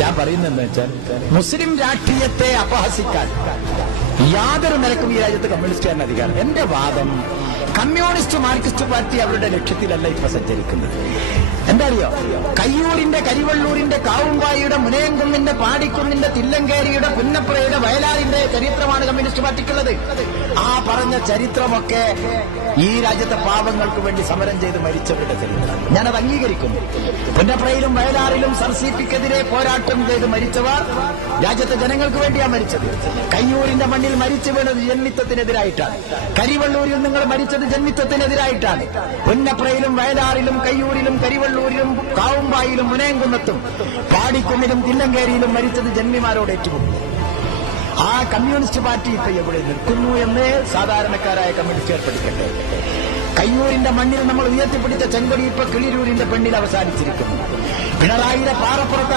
ഞാൻ പറയുന്നതെന്ന് വെച്ചാൽ മുസ്ലിം രാഷ്ട്രീയത്തെ അപഹസിക്കാൻ യാതൊരു നിലക്കും ഈ രാജ്യത്ത് കമ്മ്യൂണിസ്റ്റുകാരന് അധികാരം. എന്റെ വാദം, കമ്മ്യൂണിസ്റ്റ് മാർക്സിസ്റ്റ് പാർട്ടി അവരുടെ ലക്ഷ്യത്തിലല്ല ഇപ്പൊ സഞ്ചരിക്കുന്നത്. എന്താ അറിയോ? കയ്യൂരിന്റെ, കരിവള്ളൂരിന്റെ, കാവുമ്പായിയുടെ, മുനയംകുന്നിന്റെ, പാടിക്കുന്നിന്റെ, തില്ലങ്കേരിയുടെ, പുന്നപ്രയുടെ, വയലാറിന്റെ ചരിത്രമാണ് കമ്മ്യൂണിസ്റ്റ് പാർട്ടിക്കുള്ളത്. ആ പറഞ്ഞ ചരിത്രമൊക്കെ ഈ രാജ്യത്തെ പാവങ്ങൾക്ക് വേണ്ടി സമരം ചെയ്ത് മരിച്ചവരുടെ ചരിത്രം. ഞാനത് അംഗീകരിക്കുന്നു. പുന്നപ്രയിലും വയലാറിലും സർസിപിക്കെതിരെ പോരാട്ടം ചെയ്ത് മരിച്ചവർ രാജ്യത്തെ ജനങ്ങൾക്ക് വേണ്ടിയാണ് മരിച്ചത്. കയ്യൂരിന്റെ മണ്ണിൽ മരിച്ചു വീണത് ജന്മിത്വത്തിനെതിരായിട്ടാണ്. കരിവള്ളൂരിൽ നിങ്ങൾ മരിച്ചത് ജന്മിത്വത്തിനെതിരായിട്ടാണ്. പുന്നപ്രയിലും വയലാറിലും കയ്യൂരിലും കരിവള്ളൂരിലും കാവുമ്പായിലും മുനയംകുന്നത്തും പാടിക്കുന്നിലും തില്ലങ്കേരിയിലും മരിച്ചത് ജന്മിമാരോട് ഏറ്റുമുട്ടുന്നു. ആ കമ്മ്യൂണിസ്റ്റ് പാർട്ടി ഇപ്പൊ എവിടെ നിൽക്കുന്നു എന്ന് സാധാരണക്കാരായ കമ്മ്യൂണിസ്റ്റുകാർ പഠിക്കട്ടെ. കയ്യൂരിന്റെ മണ്ണിൽ നമ്മൾ ഉയർത്തിപ്പിടിച്ച ചെങ്കൊടി ഇപ്പൊ കിളിരൂരിന്റെ പെണ്ണിൽ അവസാനിച്ചിരിക്കുന്നു. പിണറായിയുടെ പാറപ്പുറത്താണ്